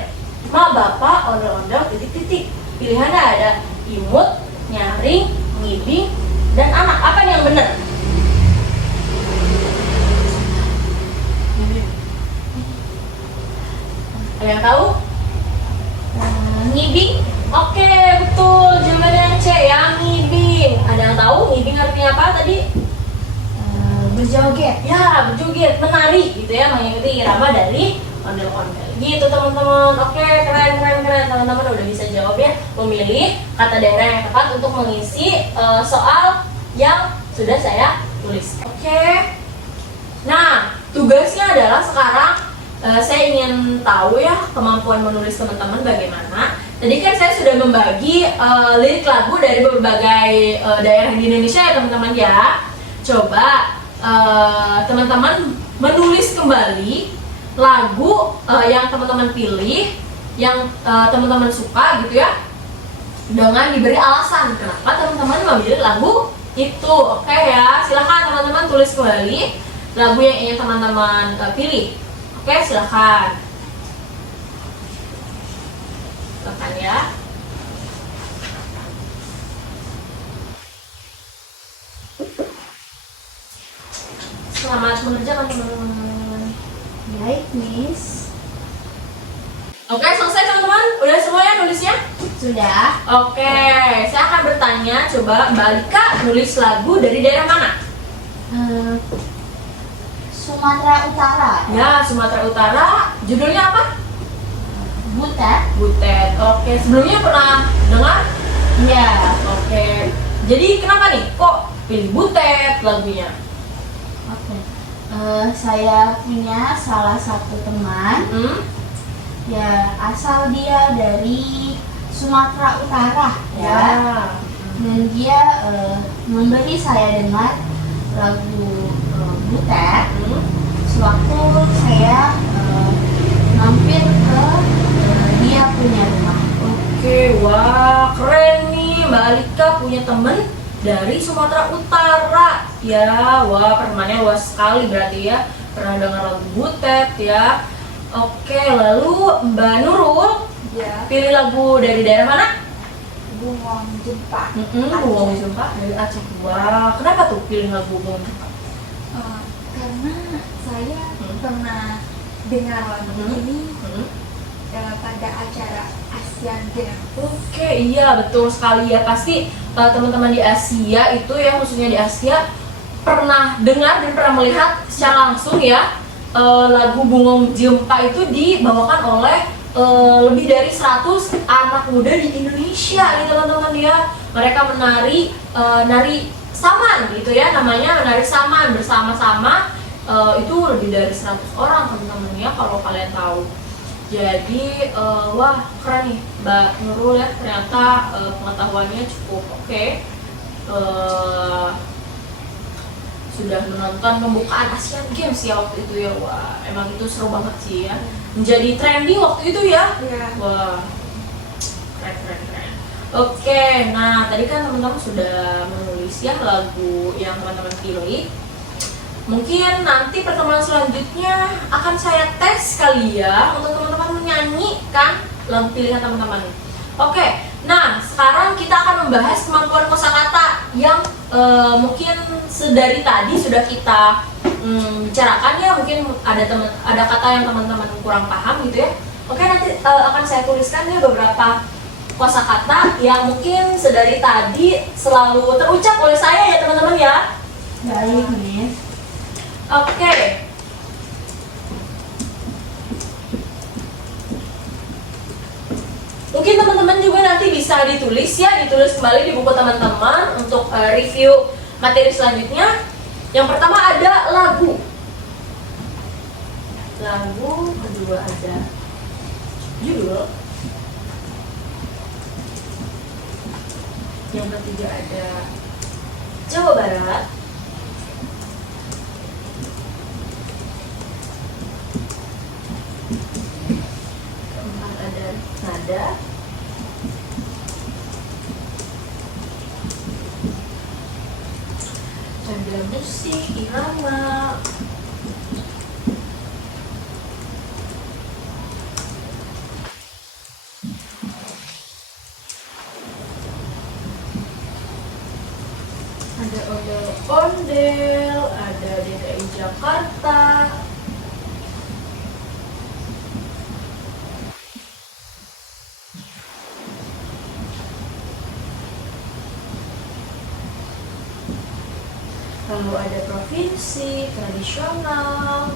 ma bapak ondel-ondel titik-titik. Pilihannya ada imut, nyaring, ngibing, dan anak. Apa yang benar? Ada yang tahu? Ngibing. Oke, betul. Jawabannya yang C, yang ngibing. Ada yang tahu ngibing artinya apa tadi? Berjoget. Ya, berjoget, menari gitu ya, mengikuti irama dari ondel-ondel. Gitu teman-teman. Oke, keren. Teman-teman udah bisa jawab ya, memilih kata daerah yang tepat untuk mengisi soal yang sudah saya tulis. Oke. Nah, tugasnya adalah sekarang saya ingin tahu ya kemampuan menulis teman-teman bagaimana. Tadi kan saya sudah membagi lirik lagu dari berbagai daerah di Indonesia ya teman-teman ya. Coba teman-teman menulis kembali lagu yang teman-teman pilih, yang teman-teman suka gitu ya, dengan diberi alasan kenapa teman-teman memilih lagu itu. Oke ya, silahkan teman-teman tulis kembali lagu yang ingin teman-teman pilih. Oke, silahkan. Silahkan ya. Selamat mengerjakan teman-teman. Baik, Miss. Oke, selesai teman-teman? Udah semua ya nulisnya? Sudah. Oke, saya akan bertanya, coba Mbak Alika nulis lagu dari daerah mana? Sumatera Utara. Ya, Sumatera Utara. Judulnya apa? Butet. Butet. Oke, sebelumnya pernah dengar? Iya. Oke. Jadi kenapa nih kok pilih Butet lagunya? Oke. Saya punya salah satu teman. Ya, asal dia dari Sumatera Utara ya. Dan dia memberi saya dengar lagu Butet sewaktu saya mampir ke dia punya rumah. Oke, wah keren nih Mbak Alika punya temen dari Sumatera Utara ya. Wah, pertemanannya luas sekali berarti ya. Pernah dengar lagu Butet ya. Oke, lalu Mbak Nurul Ya. pilih lagu dari daerah mana? Bungong Jempa. Bungong Jempa dari Aceh. Wah, kenapa tuh pilih lagu Bungong Jempa? Karena saya pernah dengar lagu ini pada acara Asian Games. Oke, iya betul sekali ya. Pasti teman-teman di Asia itu ya, khususnya di Asia pernah dengar dan pernah melihat secara langsung ya lagu Bungong Jempa itu dibawakan oleh lebih dari 100 anak muda di Indonesia nih teman-teman ya. Mereka menari nari saman gitu ya, namanya menari saman bersama-sama. Itu lebih dari 100 orang teman-teman ya, kalau kalian tahu. Jadi wah keren nih Mbak Nurul ya, ternyata pengetahuannya cukup oke. Sudah menonton pembukaan Asian Games ya waktu itu ya. Wah, emang itu seru banget sih ya, menjadi trending waktu itu ya. Ya. Wah, keren. Oke, nah tadi kan teman-teman sudah menulis ya lagu yang teman-teman pilih. Mungkin nanti pertemuan selanjutnya akan saya tes kali ya untuk teman-teman menyanyikan lagu pilihan teman-teman. Oke, nah sekarang kita akan membahas kemampuan kosakata yang mungkin sedari tadi sudah kita bicarakan ya. Mungkin ada kata yang teman-teman kurang paham gitu ya. Oke, nanti akan saya tuliskan ya beberapa kosakata yang mungkin sedari tadi selalu terucap oleh saya ya teman-teman ya. Baik, Miss. Oke. Mungkin teman-teman juga nanti bisa ditulis ya, ditulis kembali di buku teman-teman untuk review materi selanjutnya. Yang pertama ada lagu. Lagu, kedua ada judul. Yang ketiga ada Jawa Barat. Keempat ada nada. Ada musik, irama. Ada ondel-ondel, ada DKI Jakarta. Lalu ada provinsi, tradisional.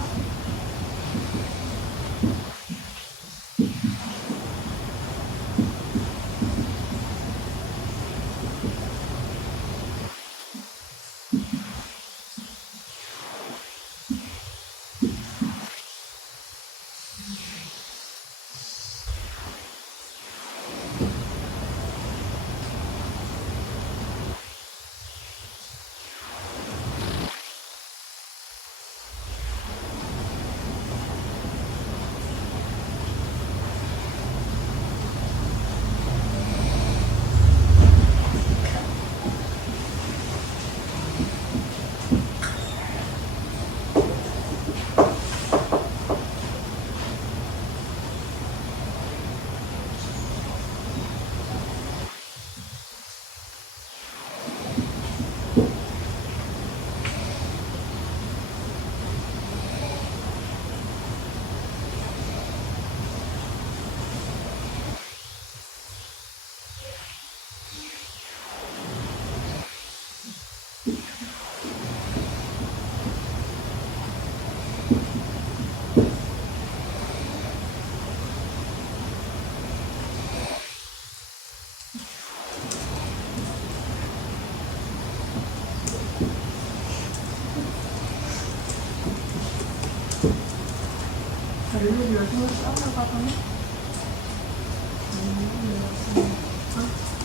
Aduh, jelas apa katanya?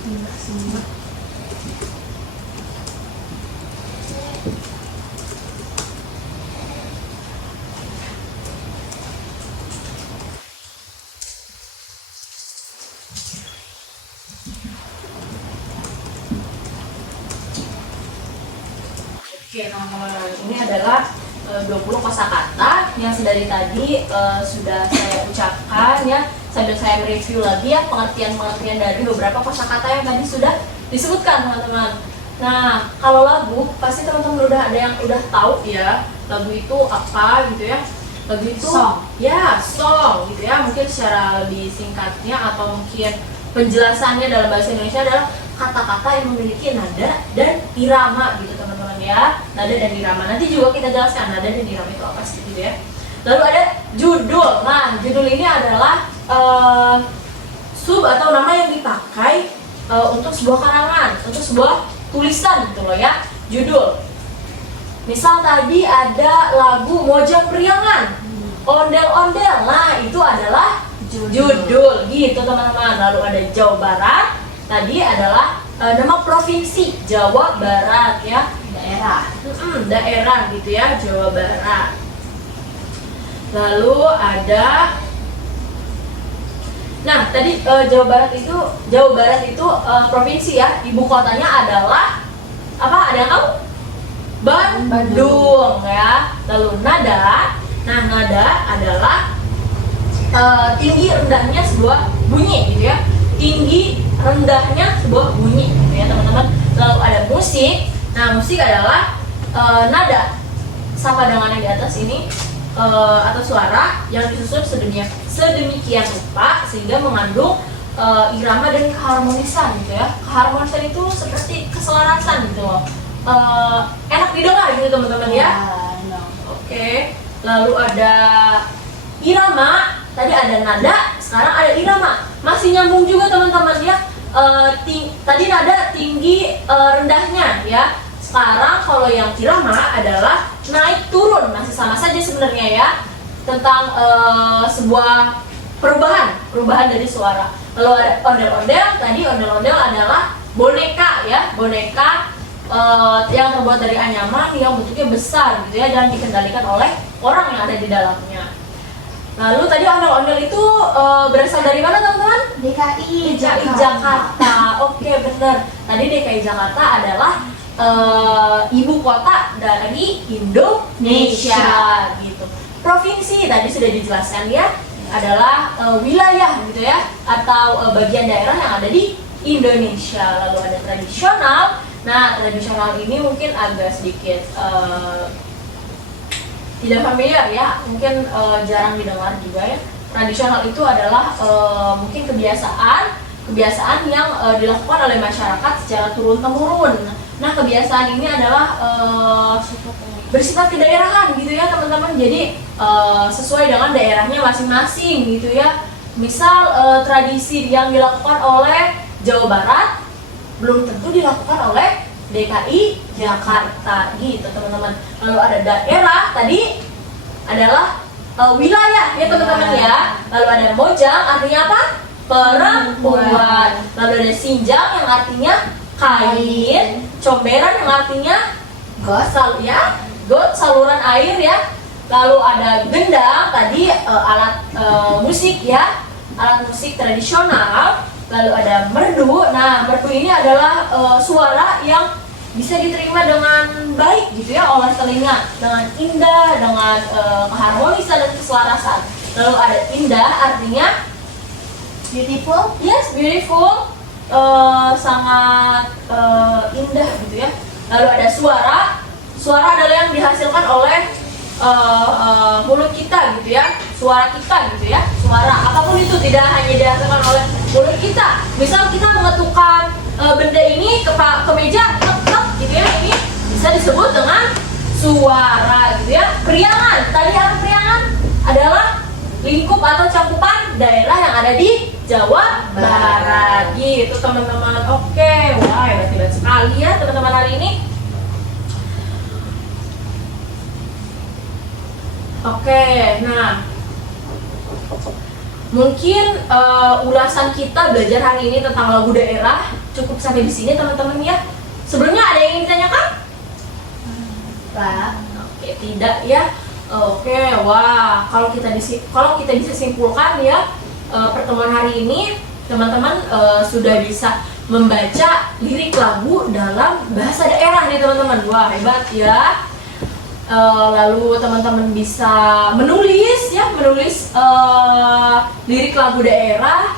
Enggak sih. Oke teman-teman, ini adalah 20 kosakata yang sedari tadi sudah saya ucapkan ya, sambil saya mereview lagi ya pengertian-pengertian dari beberapa kosakata yang tadi sudah disebutkan teman-teman. Nah, kalau lagu pasti teman-teman udah ada yang udah tahu ya lagu itu apa gitu ya. Lagu itu Song. Ya, song gitu ya. Mungkin secara lebih singkatnya atau mungkin penjelasannya dalam bahasa Indonesia adalah kata-kata yang memiliki nada dan irama gitu teman-teman ya. Nada dan irama. Nanti juga kita jelaskan nada dan irama itu apa sih gitu ya. Lalu ada judul. Nah, judul ini adalah sub atau nama yang dipakai untuk sebuah karangan, untuk sebuah tulisan gitu loh ya. Judul. Misal tadi ada lagu Mojang Priangan, ondel-ondel. Nah, itu adalah judul gitu teman-teman. Lalu ada Jawa Barat. Tadi adalah nama provinsi Jawa Barat ya, daerah, daerah gitu ya, Jawa Barat. Lalu ada Nah, tadi Jawa Barat itu provinsi ya. Ibu kotanya adalah apa? Ada yang tahu? Bandung ya. Lalu nada. Nah, nada adalah tinggi rendahnya sebuah bunyi gitu ya. Tinggi rendahnya sebuah bunyi gitu ya, teman-teman. Lalu ada musik. Nah, musik adalah nada sama dengan yang di atas ini atau suara yang disusun sedemikian rupa sehingga mengandung irama dan keharmonisan gitu ya. Keharmonisan itu seperti keselarasan gitu loh. Enak didengar gitu teman-teman ya. Oke. Lalu ada irama, tadi ada nada, sekarang ada irama. Masih nyambung juga teman-teman ya. Tadi nada tinggi rendahnya ya. Sekarang kalau yang irama adalah naik turun, masih sama saja sebenarnya ya, tentang sebuah perubahan dari suara. Lalu ada ondel-ondel, tadi ondel-ondel adalah boneka ya, boneka yang terbuat dari anyaman yang bentuknya besar gitu ya dan dikendalikan oleh orang yang ada di dalamnya. Lalu tadi ondel-ondel itu berasal dari mana teman-teman? DKI Jakarta. Oke, benar. Tadi DKI Jakarta adalah ibu kota dari Indonesia gitu. Provinsi tadi sudah dijelaskan ya, adalah wilayah gitu ya, atau bagian daerah yang ada di Indonesia. Lalu ada tradisional. Nah, tradisional ini mungkin agak sedikit tidak familiar ya, mungkin jarang didengar juga ya. Tradisional itu adalah mungkin kebiasaan yang dilakukan oleh masyarakat secara turun-temurun. Nah, kebiasaan ini adalah bersifat kedaerahan gitu ya teman-teman. Jadi sesuai dengan daerahnya masing-masing gitu ya. Misal tradisi yang dilakukan oleh Jawa Barat belum tentu dilakukan oleh DKI Jakarta gitu teman-teman. Lalu ada daerah, tadi adalah wilayah ya teman-teman ya. Lalu ada mojang, artinya apa? Perempuan. Lalu ada sinjang yang artinya kain, comberan yang artinya got saluran air ya. Lalu ada gendang, tadi alat musik ya, alat musik tradisional. Lalu ada merdu. Nah, merdu ini adalah suara yang bisa diterima dengan baik gitu ya oleh telinga, dengan indah, dengan keharmonisan dan keselarasan. Lalu ada indah, artinya beautiful. Yes, beautiful. Sangat indah gitu ya. Lalu ada suara. Suara adalah yang dihasilkan oleh mulut kita gitu ya, suara kita gitu ya. Suara apapun itu tidak hanya dihasilkan oleh mulut kita. Misal kita mengetukkan benda ini ke meja, tek gitu ya, ini bisa disebut dengan suara gitu ya. Priangan, tadi apa priangan? Adalah lingkup atau cakupan daerah yang ada di Jawa Barat gitu teman-teman. Oke, wah hebat sekali ya teman-teman hari ini. Oke, nah mungkin ulasan kita belajar hari ini tentang lagu daerah cukup sampai di sini teman-teman ya. Sebelumnya ada yang ingin ditanyakan? Pak. Oke, tidak ya. Oke, wah kalau kita bisa simpulkan ya, pertemuan hari ini teman-teman sudah bisa membaca lirik lagu dalam bahasa daerah nih teman-teman. Wah hebat ya. Lalu teman-teman bisa menulis lirik lagu daerah.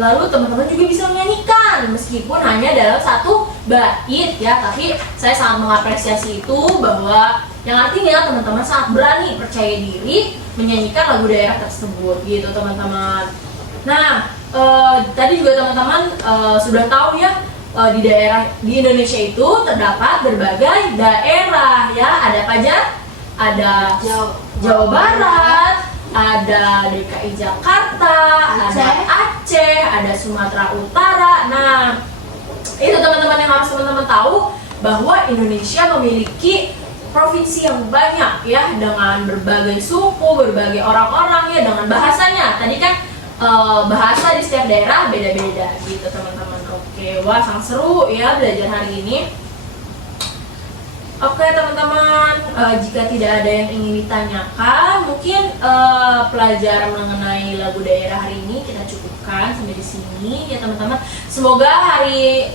Lalu teman-teman juga bisa menyanyikan meskipun hanya dalam satu bait ya, tapi saya sangat mengapresiasi itu, bahwa yang artinya teman-teman sangat berani, percaya diri menyanyikan lagu daerah tersebut gitu teman-teman. Nah, tadi juga teman-teman sudah tahu ya, di Indonesia itu terdapat berbagai daerah ya. Ada apa aja? Ada Jawa Barat, ada DKI Jakarta, ada Aceh, ada Sumatera Utara. Nah, itu teman-teman yang harus teman-teman tahu, bahwa Indonesia memiliki provinsi yang banyak ya, dengan berbagai suku, berbagai orang-orang ya, dengan bahasanya. Tadi kan bahasa di setiap daerah beda-beda gitu teman-teman. Oke, wah sangat seru ya belajar hari ini. Oke teman-teman, jika tidak ada yang ingin ditanyakan, mungkin pelajaran mengenai lagu daerah hari ini kita cukupkan. mendengarkan sampai di sini ya teman-teman. Semoga hari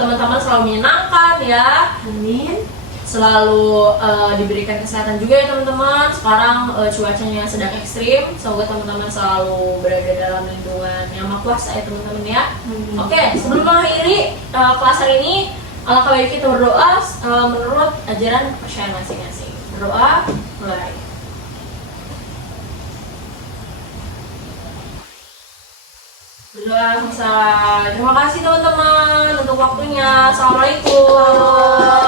teman-teman selalu menyenangkan ya. Amin. Selalu diberikan kesehatan juga ya teman-teman. Sekarang cuacanya sedang ekstrim. Semoga teman-teman selalu berada dalam lindungan yang Maha Kuasa ya teman-teman ya. Oke, sebelum mengakhiri kelas hari ini, alangkah baik kita berdoa menurut ajaran kepercayaan masing-masing. Berdoa, mulai. Berdoa selesai. Terima kasih teman-teman untuk waktunya. Assalamualaikum.